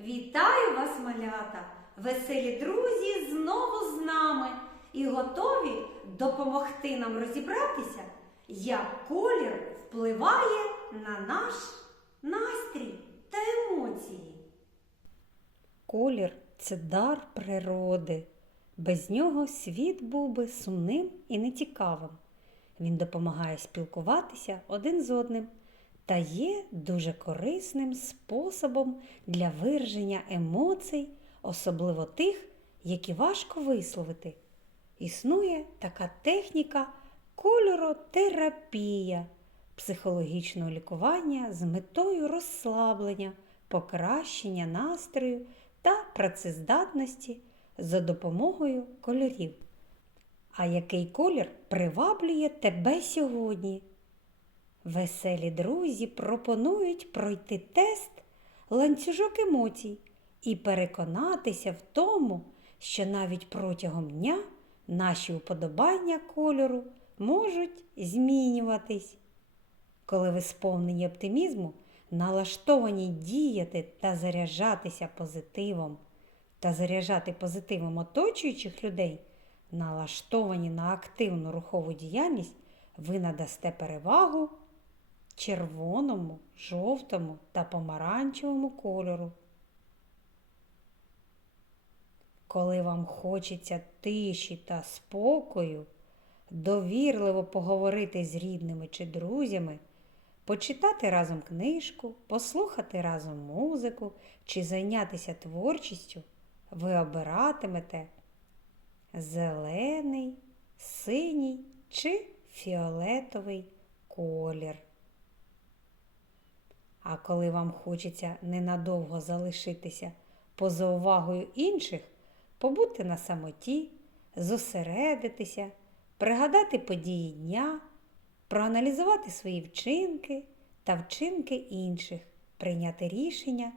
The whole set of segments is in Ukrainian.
Вітаю вас, малята! Веселі друзі знову з нами і готові допомогти нам розібратися, як колір впливає на наш настрій та емоції. Колір це дар природи. Без нього світ був би сумним і нецікавим. Він допомагає спілкуватися один з одним та є дуже корисним способом для вираження емоцій, особливо тих, які важко висловити. Існує така техніка кольоротерапія психологічного лікування з метою розслаблення, покращення настрою та працездатності за допомогою кольорів. А який колір приваблює тебе сьогодні? Веселі друзі пропонують пройти тест ланцюжок емоцій і переконатися в тому, що навіть протягом дня наші уподобання кольору можуть змінюватись. Коли ви сповнені оптимізму, налаштовані діяти та заряджатися позитивом та заряджати позитивом оточуючих людей, налаштовані на активну рухову діяльність, ви надасте перевагу червоному, жовтому та помаранчевому кольору. Коли вам хочеться тиші та спокою, довірливо поговорити з рідними чи друзями, почитати разом книжку, послухати разом музику чи зайнятися творчістю, ви обиратимете зелений, синій чи фіолетовий колір. А коли вам хочеться ненадовго залишитися поза увагою інших, побути на самоті, зосередитися, пригадати події дня, проаналізувати свої вчинки та вчинки інших, прийняти рішення,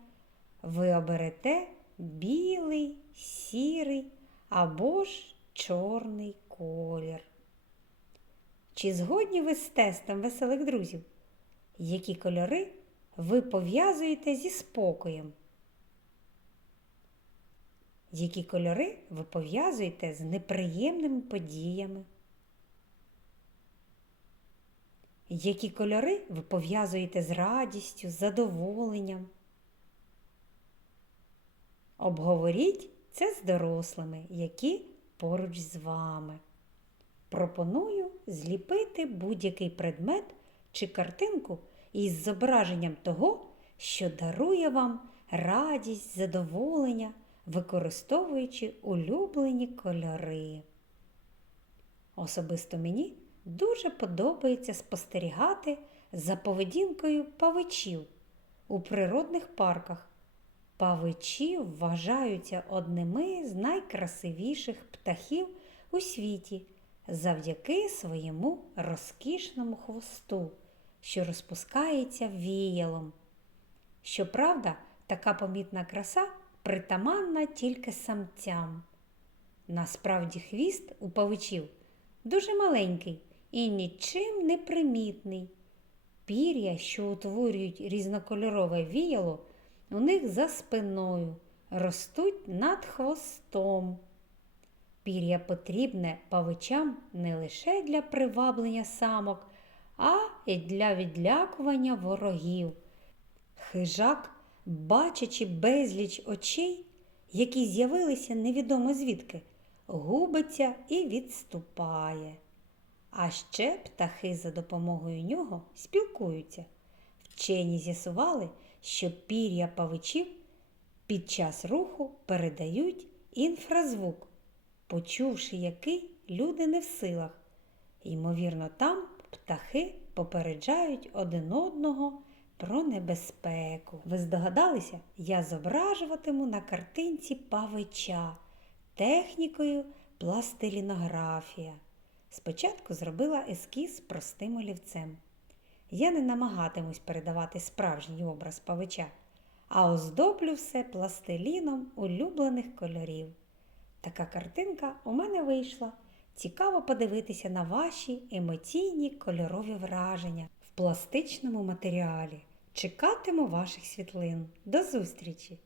ви оберете білий, сірий або ж чорний колір. Чи згодні ви з тестом веселих друзів? Які кольори ви пов'язуєте зі спокоєм? Які кольори ви пов'язуєте з неприємними подіями? Які кольори ви пов'язуєте з радістю, задоволенням? Обговоріть це з дорослими, які поруч з вами. Пропоную зліпити будь-який предмет чи картинку із зображенням того, що дарує вам радість, задоволення, використовуючи улюблені кольори. Особисто мені дуже подобається спостерігати за поведінкою павичів у природних парках. Павичі вважаються одними з найкрасивіших птахів у світі завдяки своєму розкішному хвосту, що розпускається віялом. Щоправда, така помітна краса притаманна тільки самцям. Насправді хвіст у павичів дуже маленький і нічим не примітний. Пір'я, що утворюють різнокольорове віяло, у них за спиною ростуть над хвостом. Пір'я потрібне павичам не лише для приваблення самок, а й для відлякування ворогів. Хижак, бачачи безліч очей, які з'явилися невідомо звідки, губиться і відступає. А ще птахи за допомогою нього спілкуються. Вчені з'ясували, що пір'я павичів під час руху передають інфразвук, почувши який люди не в силах. Ймовірно, там птахи попереджають один одного про небезпеку. Ви здогадалися, я зображуватиму на картинці павича технікою пластилінографія. Спочатку зробила ескіз простим олівцем. Я не намагатимусь передавати справжній образ павича, а оздоблю все пластиліном улюблених кольорів. Така картинка у мене вийшла. Цікаво подивитися на ваші емоційні кольорові враження в пластичному матеріалі. Чекатиму ваших світлин. До зустрічі!